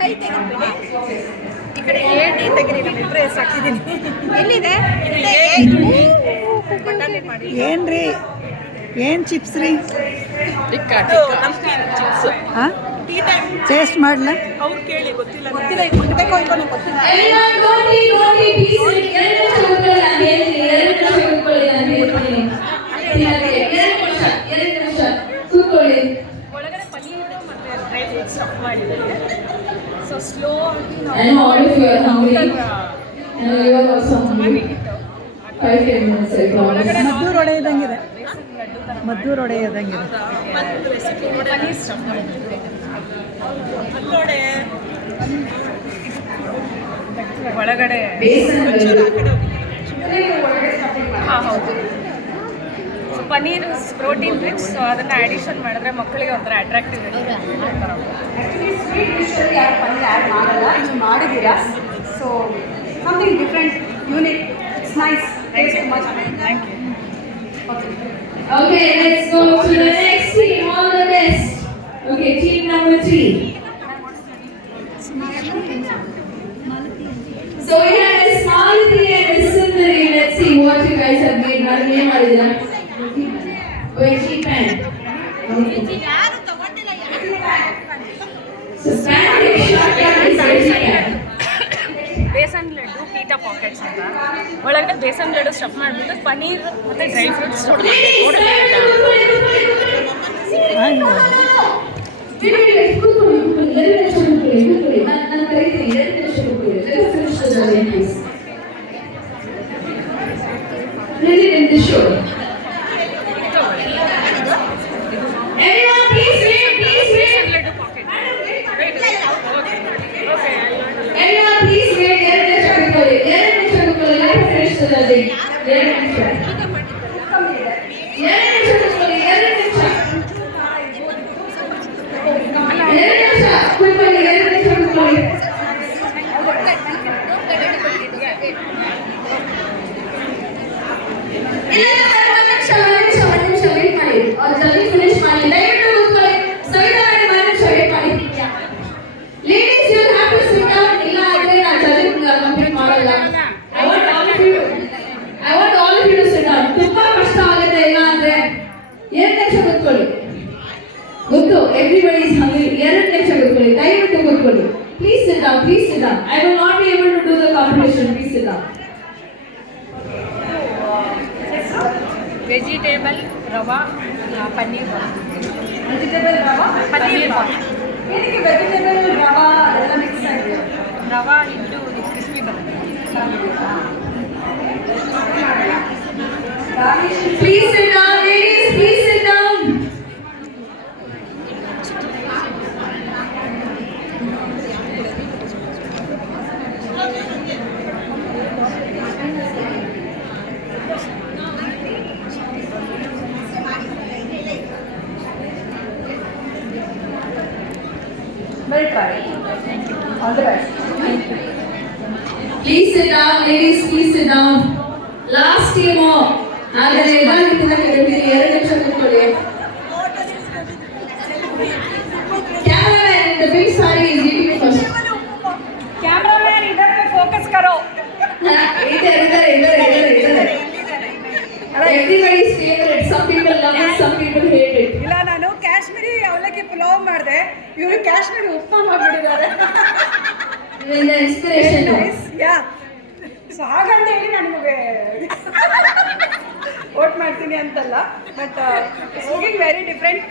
ಕೈ ತೆಗೆದ್ಬಿಡಿ ಈ ಕಡೆ ಎ ಡಿ ತೆಗಿರಿ ಹಾಕಿದೀನಿ ಹೆಸರು ಹಾಕಿದ್ದೀನಿ ಎಲ್ಲಿದೆ ಏನ್ರಿ? ಏನ್ ಚಿಪ್ಸ್ ರೀ? ಹಾ? ಟೀ ಟೇಸ್ಟ್ ಮಾಡ್ಲ? ಅವ್ರು ಕೇಳಿ ಗೊತ್ತಿಲ್ಲ ಗೊತ್ತಿಲ್ಲ ಇದು ಬಿಡ್ಬೇಕು ಅನ್ಕೊಂಡು ಗೊತ್ತಿಲ್ಲ. ಎರಡು ನಿಮಿಷ ಹೇಳ್ತೀನಿ. ಎರಡು ನಿಮಿಷ ನಾನು ಹೇಳ್ತೀನಿ. ಎರಡು ನಿಮಿಷ, ಎರಡು ನಿಮಿಷ. ಕೂತ್ಕೊಳ್ಳಿ. ಒಳಗಡೆ ಪನ್ನೀರ್ ಮತ್ತೆ ಡ್ರೈ ಫ್ರೂಟ್ಸ್ ಸಾ ಮಾಡಿದ್ರೆ ಸೊ ಸ್ಲೋ ನಾನು add for your humming and your uh some ಒಡೆಯದಂಗಿದೆ ಮಜ್ಜೂರ ಒಡೆಯದಂಗಿದೆ ಫಸ್ಟ್ ರೆಸಿಪಿ ಒಡೆ ಸ್ಟಾರ್ಟ್ ಮಾಡ್ತೀವಿ ಕಲ್ಲೊಡೆ ಒಡೆ ಸುಮ್ಮನೆ ಒಡೆ ಸ್ಟಾರ್ಟ್ ಮಾಡ್ತೀವಿ ಹೌದು. ಪನ್ನೀರ್ ಪ್ರೋಟೀನ್ ರಿಚ್ ಸೊ ಅದನ್ನು ಅಡಿಷನ್ ಮಾಡಿದ್ರೆ ಮಕ್ಕಳಿಗೆ ಒಂಥರ ಅಟ್ರಾಕ್ಟಿವ್ ಆ್ಯಕ್ಚುಲಿ ಸ್ವೀಟ್ ಡಿಶಲ್ಲಿ ಯಾರು ಪನ್ನೀರ್ ಆ್ಯಡ್ ಮಾಡಲ್ಲ ನೀವು ಮಾಡಿದ್ದೀರಾ so something different unique it's nice taste ತುಂಬ ಚೆನ್ನಾಗಿದೆ thank you Okay, let's go to the next team. All the best. Okay, team number three. So we have a Malati and a Sundari. Let's see what you guys have made. ನಾನು ಏನ್ ಮಾಡಿದ್ದೀರಾ? Veggie pan. Okay. So pancake shortcut is veggie pan. Besan laddu pita pockets ಅಂತ ಒಳಗಡೆ besan laddu stuff ಮಾಡಿಬಿಟ್ಟು ಪನ್ನೀರ್ ಮತ್ತು dry fruits stuff Yeah. ಗೊತ್ತು everybody is ಹಂಗ್ರಿ ಎರಡು ನಿಮಿಷ ಕೂತ್ಕೊಳ್ಳಿ ದಯವಿಟ್ಟು ಕೂತ್ಕೊಳ್ಳಿ please sit down please sit down I will not be able to do the competition please sit down vegetable rava ಆ, ಪನ್ನೀರ್ ವೆಜಿಟೇಬಲ್ ರವಾ ಪನ್ನೀರ್ ಏನಕ್ಕೆ vegetable rava separate right? All the best. Please sit down, ladies, please sit down. Last team, நாங்கள் எல்லாம் இருக்கிறது இரண்டு நிமிஷம் ಅವಲಕ್ಕಿ ಮಾಡಿದೆ ಇವರು ಕ್ಯಾಶ್ ಮಾಡಿ ಉಪ್ಪ ಮಾಡಿಬಿಟ್ಟಿದ್ದಾರೆ. ಯಾ ಸೊ ಹಾಗಂತ ಹೇಳಿ ನಾನು ನಿಮಗೆ ವೋಟ್ ಮಾಡ್ತೀನಿ ಅಂತಲ್ಲ ಬಟ್ ಲುಕಿಂಗ್ ವೆರಿ ಡಿಫ್ರೆಂಟ್